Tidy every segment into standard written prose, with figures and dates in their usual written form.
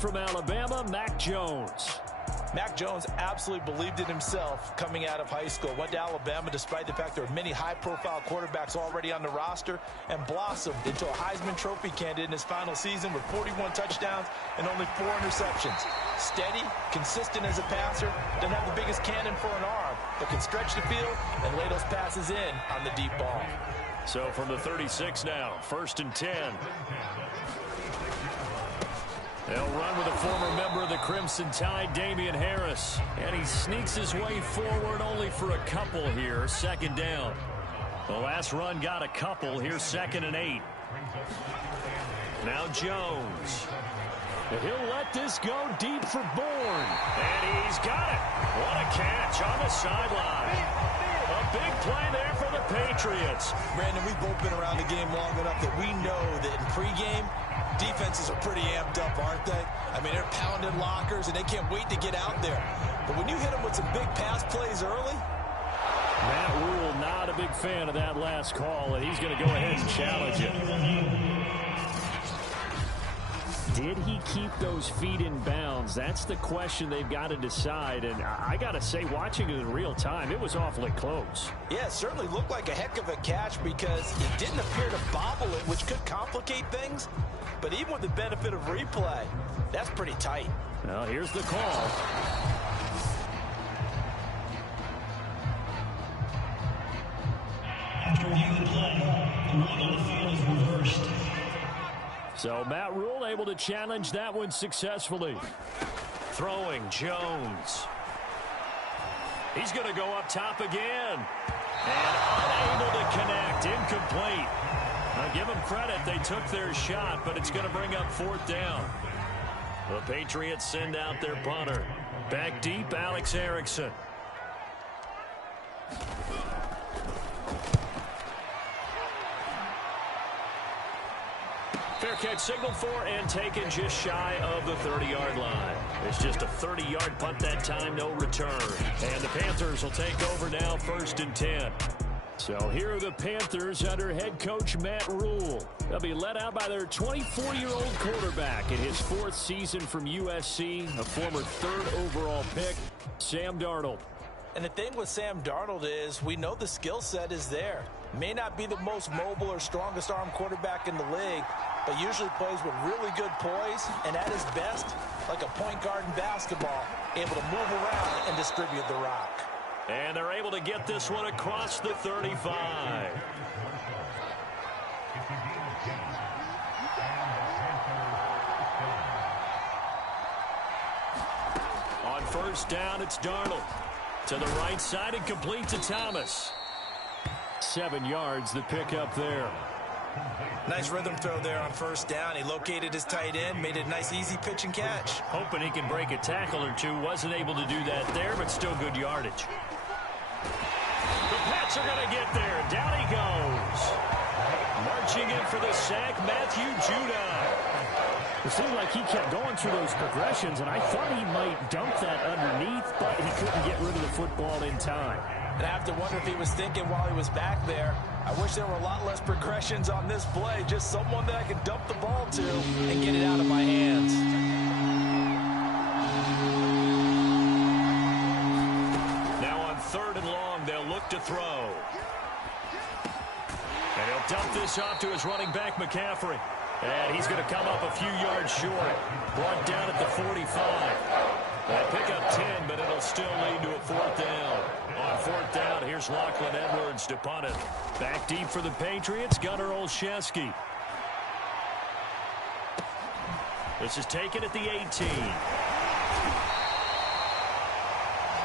from Alabama, Mac Jones. Mac Jones absolutely believed in himself coming out of high school. Went to Alabama despite the fact there were many high-profile quarterbacks already on the roster, and blossomed into a Heisman Trophy candidate in his final season with 41 touchdowns and only 4 interceptions. Steady, consistent as a passer, doesn't have the biggest cannon for an arm, but can stretch the field and lay those passes in on the deep ball. So from the 36 now, 1st and 10. They'll run with a former member of the Crimson Tide, Damian Harris. And he sneaks his way forward only for a couple here. 2nd down. The last run got a couple. Here's 2nd and 8. Now Jones. He'll let this go deep for Bourne. And he's got it. What a catch on the sideline. A big play there for the Patriots. Brandon, we've both been around the game long enough that we know that in pregame, defenses are pretty amped up, aren't they? I mean, they're pounding lockers, and they can't wait to get out there. But when you hit them with some big pass plays early... Matt Rule not a big fan of that last call, and he's going to go ahead and challenge it. Did he keep those feet in bounds? That's the question they've got to decide. And I got to say, watching it in real time, it was awfully close. Yeah, it certainly looked like a heck of a catch because he didn't appear to bobble it, which could complicate things. But even with the benefit of replay, that's pretty tight. Well, here's the call. After reviewing the play, the ruling on the field is reversed. So Matt Rule able to challenge that one successfully. Throwing Jones. He's going to go up top again. And unable to connect. Incomplete. Now give them credit. They took their shot, but it's going to bring up 4th down. The Patriots send out their punter. Back deep, Alex Erickson. Fair catch signaled for and taken just shy of the 30-yard line. It's just a 30-yard punt that time, no return. And the Panthers will take over now, 1st and 10. So here are the Panthers under head coach Matt Rule. They'll be led out by their 24-year-old quarterback in his 4th season from USC, a former 3rd overall pick, Sam Darnold. And the thing with Sam Darnold is we know the skill set is there. May not be the most mobile or strongest arm quarterback in the league, but usually plays with really good poise, and at his best, like a point guard in basketball, able to move around and distribute the rock. And they're able to get this one across the 35. On 1st down, it's Darnold. To the right side and complete to Thomas. 7 yards, the pickup there. Nice rhythm throw there on 1st down. He located his tight end, made it a nice easy pitch and catch. Hoping he can break a tackle or two. Wasn't able to do that there, but still good yardage. The Pats are going to get there. Down he goes. Marching in for the sack, Matthew Judon. It seemed like he kept going through those progressions, and I thought he might dump that underneath, but he couldn't get rid of the football in time. And I have to wonder if he was thinking while he was back there, I wish there were a lot less progressions on this play, just someone that I could dump the ball to and get it out of my hands. Now on 3rd and long, they'll look to throw. And he'll dump this off to his running back, McCaffrey. And he's going to come up a few yards short. Brought down at the 45. They pick up 10, but it'll still lead to a 4th down. On 4th down, here's Lachlan Edwards to punt it. Back deep for the Patriots, Gunnar Olszewski. This is taken at the 18.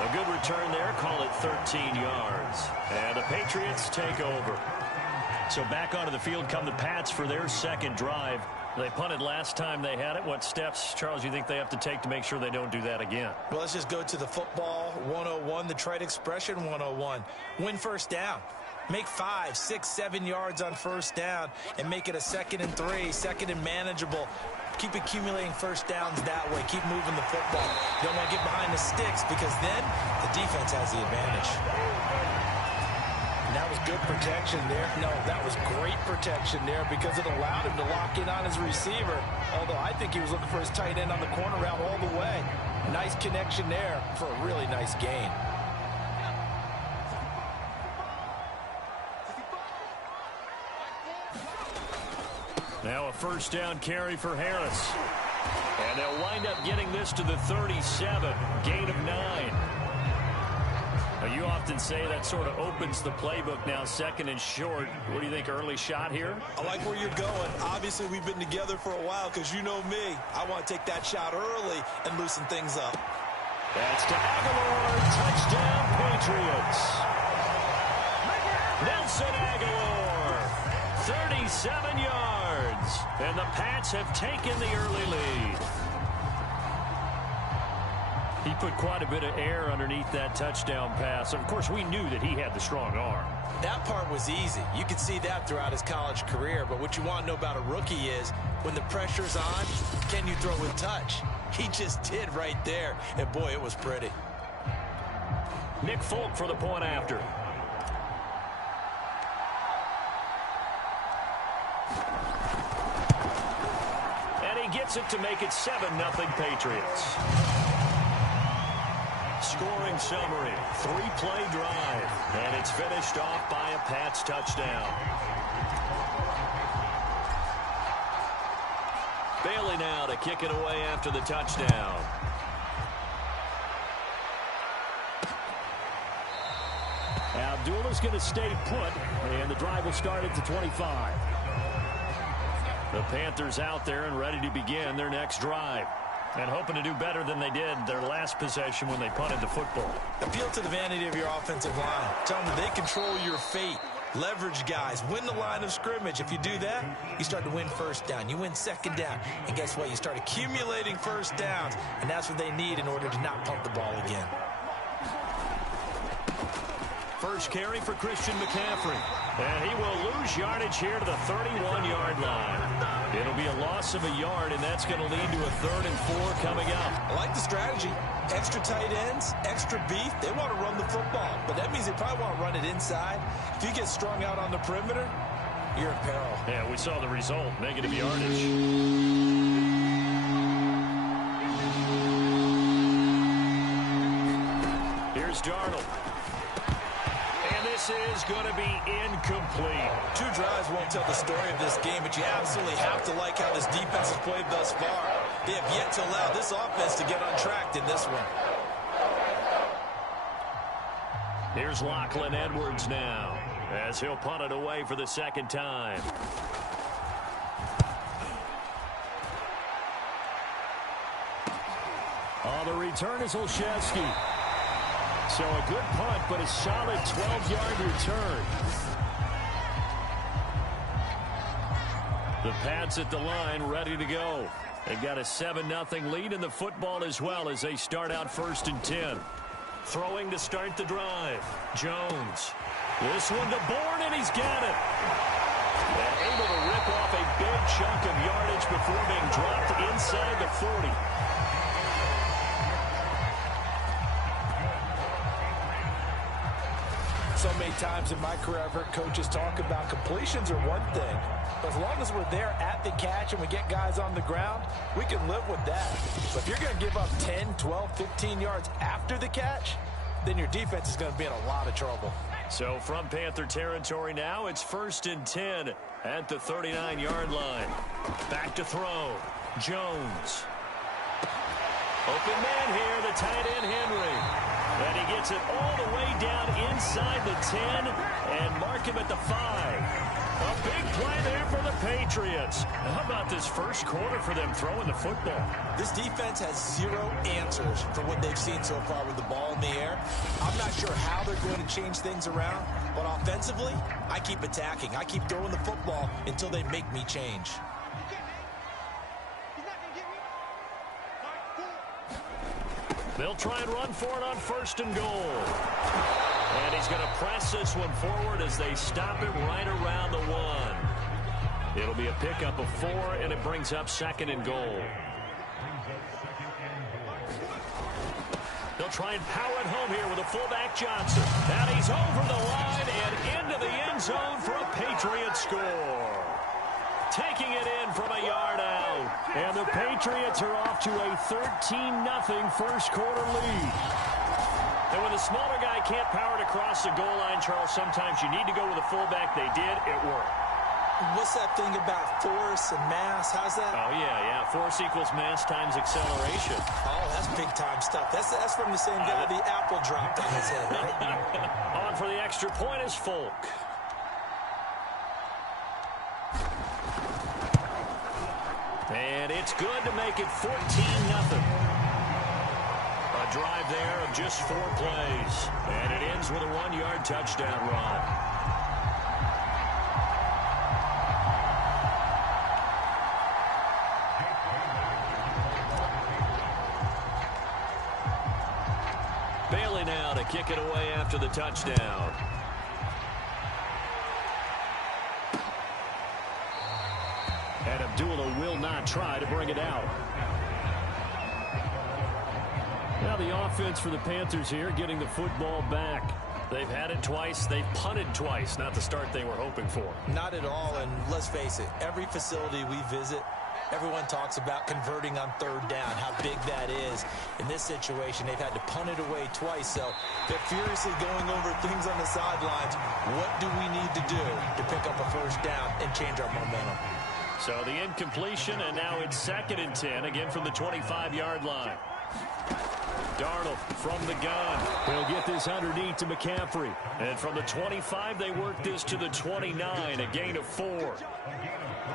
A good return there, call it 13 yards. And the Patriots take over. So back onto the field come the Pats for their 2nd drive. They punted last time they had it. What steps, Charles, you think they have to take to make sure they don't do that again? Well, let's just go to the football 101, the trite expression 101. Win 1st down. Make 5, 6, 7 yards on 1st down and make it a 2nd and 3, 2nd and manageable. Keep accumulating 1st downs that way. Keep moving the football. You don't want to get behind the sticks because then the defense has the advantage. And that was good protection there. No, that was great protection there because it allowed him to lock in on his receiver. Although I think he was looking for his tight end on the corner route all the way. Nice connection there for a really nice gain. Now a first down carry for Harris. And they'll wind up getting this to the 37. Gain of 9. Now, you often say that sort of opens the playbook now, second and short. What do you think, early shot here? I like where you're going. Obviously, we've been together for a while because you know me. I want to take that shot early and loosen things up. That's to Aguilar. Touchdown, Patriots. Nelson Aguilar, 37 yards. And the Pats have taken the early lead. He put quite a bit of air underneath that touchdown pass. Of course, we knew that he had the strong arm. That part was easy. You could see that throughout his college career. But what you want to know about a rookie is when the pressure's on, can you throw with touch? He just did right there. And, boy, it was pretty. Nick Folk for the point after. And he gets it to make it 7-0 Patriots. Scoring summary, 3-play drive, and it's finished off by a Pats touchdown. Bailey now to kick it away after the touchdown. Abdullah's going to stay put, and the drive will start at the 25. The Panthers out there and ready to begin their next drive. And hoping to do better than they did their last possession when they punted the football. Appeal to the vanity of your offensive line. Tell them that they control your fate. Leverage guys. Win the line of scrimmage. If you do that, you start to win first down. You win second down. And guess what? You start accumulating first downs. And that's what they need in order to not pump the ball again. First carry for Christian McCaffrey. And he will lose yardage here to the 31-yard line. It'll be a loss of a yard, and that's going to lead to a 3rd and 4 coming up. I like the strategy. Extra tight ends, extra beef. They want to run the football, but that means they probably want to run it inside. If you get strung out on the perimeter, you're in peril. Yeah, we saw the result. Negative yardage. Here's Darnold. This is going to be incomplete. 2 drives won't tell the story of this game, but you absolutely have to like how this defense has played thus far. They have yet to allow this offense to get untracked in this one. Here's Lachlan Edwards now, as he'll punt it away for the second time. On the return is Olszewski. So a good punt, but a solid 12-yard return. The Pats at the line, ready to go. They've got a 7-0 lead in the football as well as they start out 1st and 10. Throwing to start the drive. Jones. This one to Bourne, and he's got it. And able to rip off a big chunk of yardage before being dropped inside the 40. So many times in my career I've heard coaches talk about completions are one thing, but as long as we're there at the catch and we get guys on the ground, we can live with that. But if you're going to give up 10, 12, 15 yards after the catch, then your defense is going to be in a lot of trouble. So from Panther territory now, it's 1st and 10 at the 39-yard line. Back to throw. Jones. Open man here, the tight end Henry. And he gets it all the way down inside the 10 and mark him at the 5. A big play there for the Patriots. How about this first quarter for them throwing the football? This defense has 0 answers for what they've seen so far with the ball in the air. I'm not sure how they're going to change things around, but offensively, I keep attacking. I keep throwing the football until they make me change. They'll try and run for it on 1st and goal. And he's going to press this one forward as they stop it right around the 1. It'll be a pickup of 4, and it brings up 2nd and goal. They'll They'll try and power it home here with a fullback Johnson. And he's over the line and into the end zone for a Patriot score. Taking it in from a yard out. And the Patriots are off to a 13-0 first quarter lead. And when the smaller guy can't power it across the goal line, Charles, sometimes you need to go with a fullback. They did. It worked. What's that thing about force and mass? How's that? Oh, yeah. Force equals mass times acceleration. Oh, that's big-time stuff. That's from the same guy the apple dropped on his head, right? On for the extra point is Folk. And it's good to make it 14-0. A drive there of just 4 plays. And it ends with a 1-yard touchdown run. Bailey now to kick it away after the touchdown. And Abdullah will not try to bring it out. Now the offense for the Panthers here getting the football back. They've had it twice. They've punted twice. Not the start they were hoping for. Not at all, and let's face it, every facility we visit, everyone talks about converting on third down, how big that is. In this situation, they've had to punt it away twice, so they're furiously going over things on the sidelines. What do we need to do to pick up a first down and change our momentum? So the incompletion, and now it's 2nd and 10, again from the 25-yard line. Darnold from the gun. They'll get this underneath to McCaffrey. And from the 25, they work this to the 29, a gain of 4.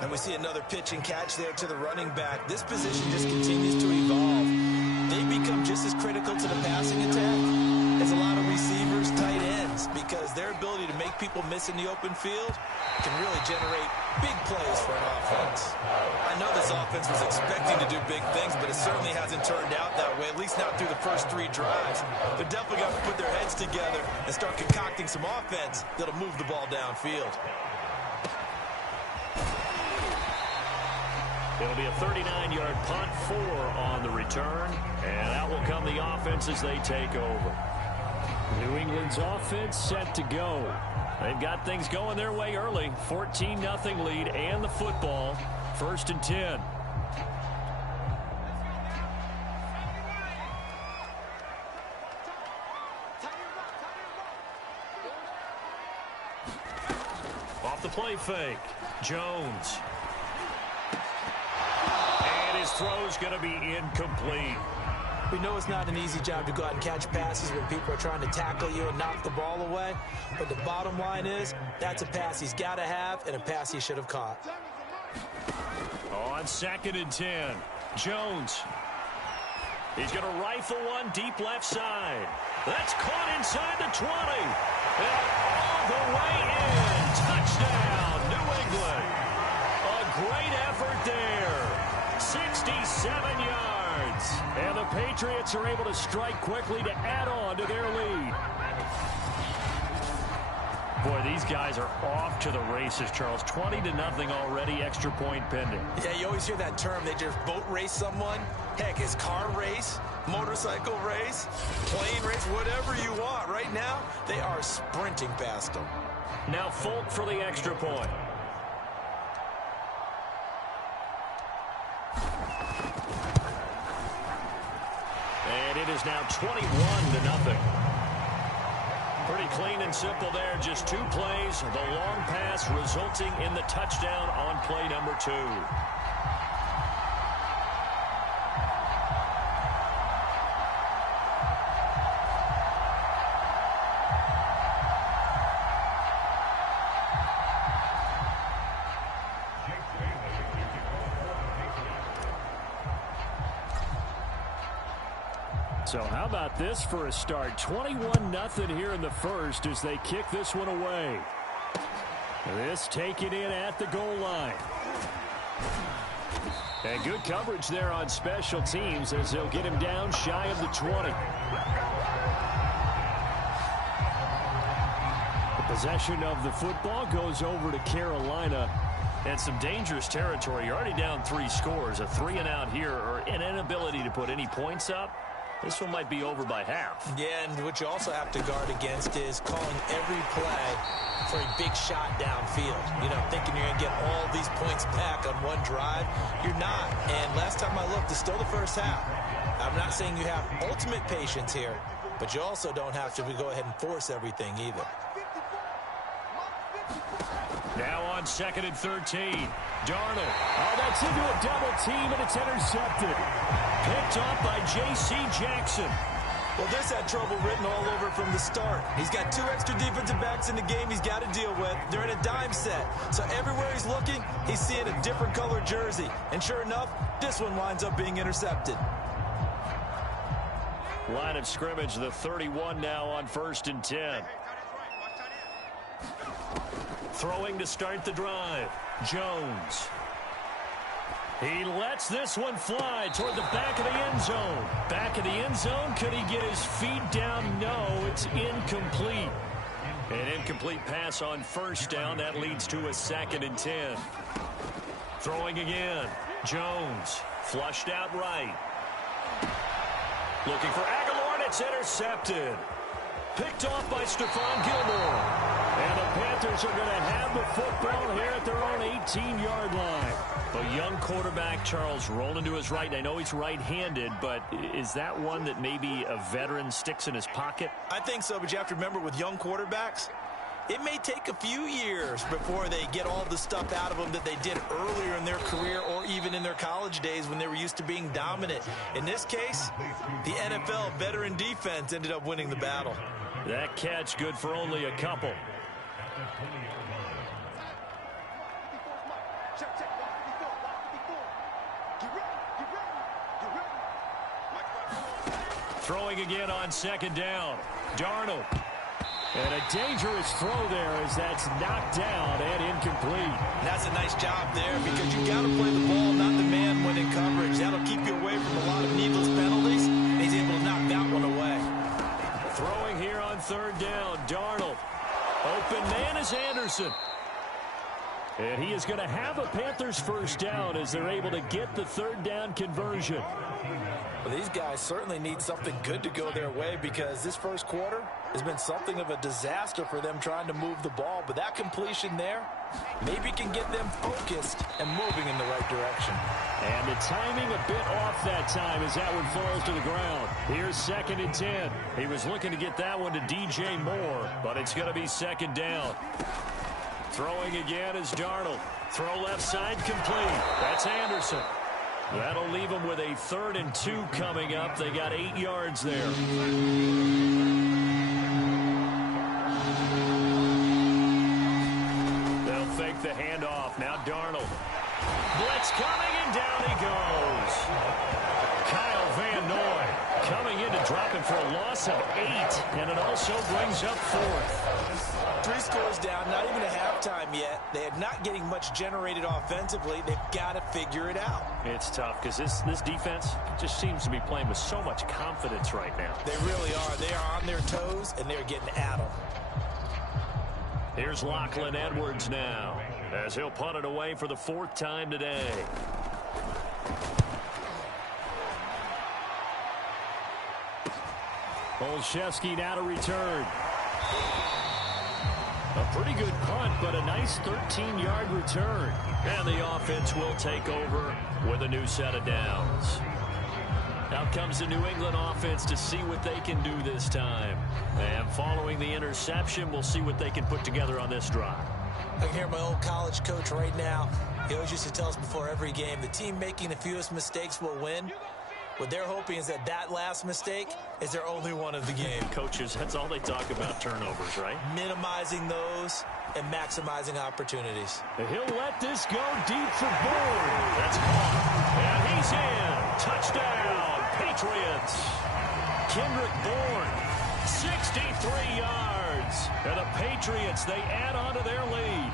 And we see another pitch and catch there to the running back. This position just continues to evolve. They become just as critical to the passing attack as a lot of receivers, tight ends, because their ability to make people miss in the open field can really generate big plays for an offense. I know this offense was expecting to do big things, but it certainly hasn't turned out that way, at least not through the first 3 drives. They're definitely got to put their heads together and start concocting some offense that'll move the ball downfield. It'll be a 39-yard punt, 4 on the return, and that will come the offense as they take over. New England's offense set to go. They've got things going their way early. 14-0 lead and the football. 1st and 10. Off the play fake. Jones. And his throw's going to be incomplete. We know it's not an easy job to go out and catch passes when people are trying to tackle you and knock the ball away. But the bottom line is, that's a pass he's got to have and a pass he should have caught. On 2nd and 10, Jones. He's going to rifle one deep left side. That's caught inside the 20. And all the way in. Touchdown, New England. A great effort there. 67 yards. And the Patriots are able to strike quickly to add on to their lead. Boy, these guys are off to the races, Charles. 20-0 already, extra point pending. Yeah, you always hear that term. They just boat race someone. Heck, it's car race, motorcycle race, plane race, whatever you want. Right now, they are sprinting past them. Now Folk for the extra point. And it is now 21-0. Pretty clean and simple there. Just 2 plays. The long pass resulting in the touchdown on play number 2. So how about this for a start? 21-0 here in the first as they kick this one away. This taken in at the goal line. And good coverage there on special teams as they'll get him down shy of the 20. The possession of the football goes over to Carolina. And some dangerous territory. You're already down 3 scores. A 3-and-out here or an inability to put any points up. This one might be over by half. Yeah, and what you also have to guard against is calling every play for a big shot downfield. You know, thinking you're going to get all these points back on one drive. You're not. And last time I looked, it's still the first half. I'm not saying you have ultimate patience here, but you also don't have to go ahead and force everything either. Now on 2nd and 13. Darnold. Oh, that's into a double team, and it's intercepted. Picked off by J.C. Jackson. Well, this had trouble written all over from the start. He's got 2 extra defensive backs in the game he's got to deal with. They're in a dime set. So everywhere he's looking, he's seeing a different color jersey. And sure enough, this one winds up being intercepted. Line of scrimmage, the 31 now on 1st and 10. Throwing to start the drive. Jones. He lets this one fly toward the back of the end zone. Back of the end zone. Could he get his feet down? No, it's incomplete. An incomplete pass on 1st down. That leads to a 2nd and 10. Throwing again. Jones. Flushed out right. Looking for Aguilar, and it's intercepted. Picked off by Stephon Gilmore. And the Panthers are going to have the football here at their own 18-yard line. A young quarterback, Charles, rolling to his right. And I know he's right-handed, but is that one that maybe a veteran sticks in his pocket? I think so, but you have to remember with young quarterbacks, it may take a few years before they get all the stuff out of them that they did earlier in their career or even in their college days when they were used to being dominant. In this case, the NFL veteran defense ended up winning the battle. That catch good for only a couple. Throwing again on 2nd down. Darnold. And a dangerous throw there as that's knocked down and incomplete. That's a nice job there because you got to play the ball, not the man when in coverage. That'll keep you away from a lot of needless penalties. He's able to knock that one away. Throwing here on 3rd down. Darnold. Open man is Anderson. And he is going to have a Panthers 1st down as they're able to get the 3rd down conversion. Well, these guys certainly need something good to go their way because this first quarter has been something of a disaster for them trying to move the ball. But that completion there maybe can get them focused and moving in the right direction. And the timing a bit off that time as that one falls to the ground. Here's 2nd and 10. He was looking to get that one to DJ Moore, but it's going to be 2nd down. Throwing again is Darnold. Throw left side complete. That's Anderson. That'll leave them with a 3rd and 2 coming up. They got 8 yards there. They'll fake the handoff. Now Darnold. Blitz coming, and down he goes. Kyle Van Noy coming in to drop him for a loss of 8, and it also brings up 4th. 3 scores down, not even at halftime yet. They are not getting much generated offensively. They've got to figure it out. It's tough because this defense just seems to be playing with so much confidence right now. They really are. They are on their toes, and they're getting at them. Here's Lachlan Edwards now as he'll punt it away for the 4th time today. Olszewski now to return. A pretty good punt, but a nice 13-yard return. And the offense will take over with a new set of downs. Out comes the New England offense to see what they can do this time. And following the interception, we'll see what they can put together on this drive. I can hear my old college coach right now. He always used to tell us before every game, the team making the fewest mistakes will win. What they're hoping is that last mistake is their only one of the game. Coaches, that's all they talk about, turnovers, right? Minimizing those and maximizing opportunities. He'll let this go deep for Bourne. That's caught. And he's in. Touchdown, Patriots. Kendrick Bourne, 63 yards. And the Patriots, they add on to their lead.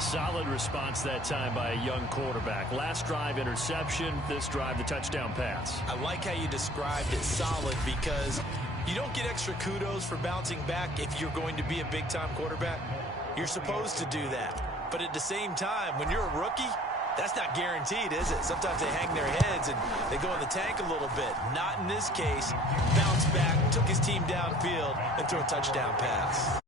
Solid response that time by a young quarterback. Last drive, interception. This drive, the touchdown pass. I like how you described it, solid, because you don't get extra kudos for bouncing back if you're going to be a big-time quarterback. You're supposed to do that. But at the same time, when you're a rookie, That's not guaranteed, is it? Sometimes they hang their heads and they go in the tank a little bit. Not in this case. Bounced back, took his team downfield, and threw a touchdown pass.